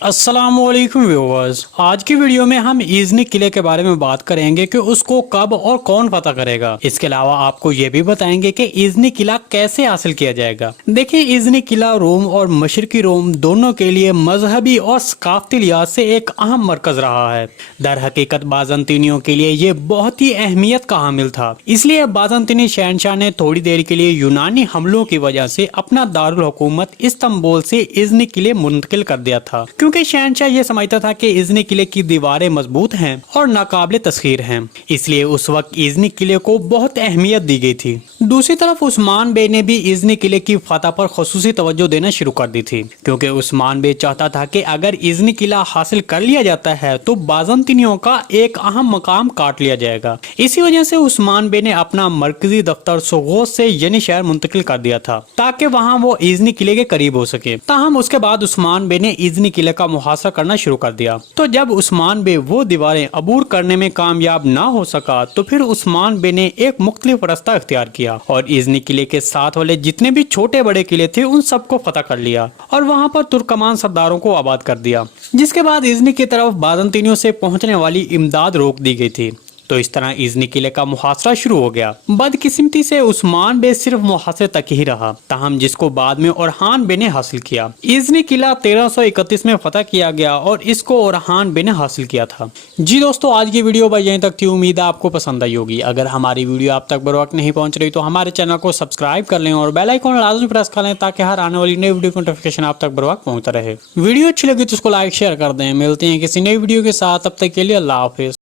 अस्सलामुअलैकुम व्यूअर्स, आज की वीडियो में हम इज़नी किले के बारे में बात करेंगे कि उसको कब और कौन फतह करेगा। इसके अलावा आपको ये भी बताएंगे कि इज़नी किला कैसे हासिल किया जाएगा। देखिए, इज़नी किला रोम और मशरकी रोम दोनों के लिए मजहबी और सकाफती लिहाज से एक अहम मरकज रहा है। दर हकीकत बाज़ंतीनियों के लिए ये बहुत ही अहमियत का हामिल था। इसलिए बाज़ंतीनी शहनशाह ने थोड़ी देर के लिए यूनानी हमलों की वजह से अपना दारुल हुकूमत इस्तांबुल से इज़नी किले मुंतकिल कर दिया था, क्योंकि शहनशाह ये समझता था कि इज़नी किले की दीवारें मजबूत हैं और नाकाबिले तस्खीर हैं। इसलिए उस वक्त इज़नी किले को बहुत अहमियत दी गई थी। दूसरी तरफ उस्मान बे ने भी इज़नी किले की फतह पर खुसूसी तवज्जो देना शुरू कर दी थी, क्योंकि उस्मान बे चाहता था कि अगर इज़नी किला हासिल कर लिया जाता है तो बाज़ंतीनियों का एक अहम मकाम काट लिया जाएगा। इसी वजह से उस्मान बे ने अपना मरकजी दफ्तर सोगोस से यनी शहर मुंतकिल कर दिया था, ताकि वहाँ वो इज़नी किले के करीब हो सके। ताहम उसके बाद उस्मान बे ने इज़नी किले का मुहासरा करना शुरू कर दिया। तो जब उस्मान बे वो दीवारें अबूर करने में कामयाब ना हो सका, तो फिर उस्मान बे ने एक मुख्तलिफ रास्ता इख्तियार किया और इज़नी किले के साथ वाले जितने भी छोटे बड़े किले थे उन सबको फतह कर लिया और वहाँ पर तुर्कमान सरदारों को आबाद कर दिया। जिसके बाद इज़नी की तरफ बाज़ंतीनियों से पहुँचने वाली इमदाद रोक दी गई थी। तो इस तरह इज़नी किले का मुहासरा शुरू हो गया। बदकिस्मती से उस्मान बे सिर्फ मुहासरे तक ही रहा, ताहम जिसको बाद में ओरहान बे ने हासिल किया। इज़नी किला 1331 में फतह किया गया और इसको ओरहान बे ने हासिल किया था। जी दोस्तों, आज की वीडियो बस यहीं तक थी। उम्मीद है आपको पसंद आई होगी। अगर हमारी वीडियो आप तक बर वक्त नहीं पहुंच रही तो हमारे चैनल को सब्सक्राइब कर लें और बेल आइकन लाजमी प्रेस कर लें, ताकि हर आने वाली नई वीडियो नोटिफिकेशन आप तक बर वक्त पहुंचता रहे। वीडियो अच्छी लगी तो उसको लाइक शेयर कर दें। मिलते हैं किसी नई वीडियो के साथ, तब तक के लिए अल्लाह हाफिज।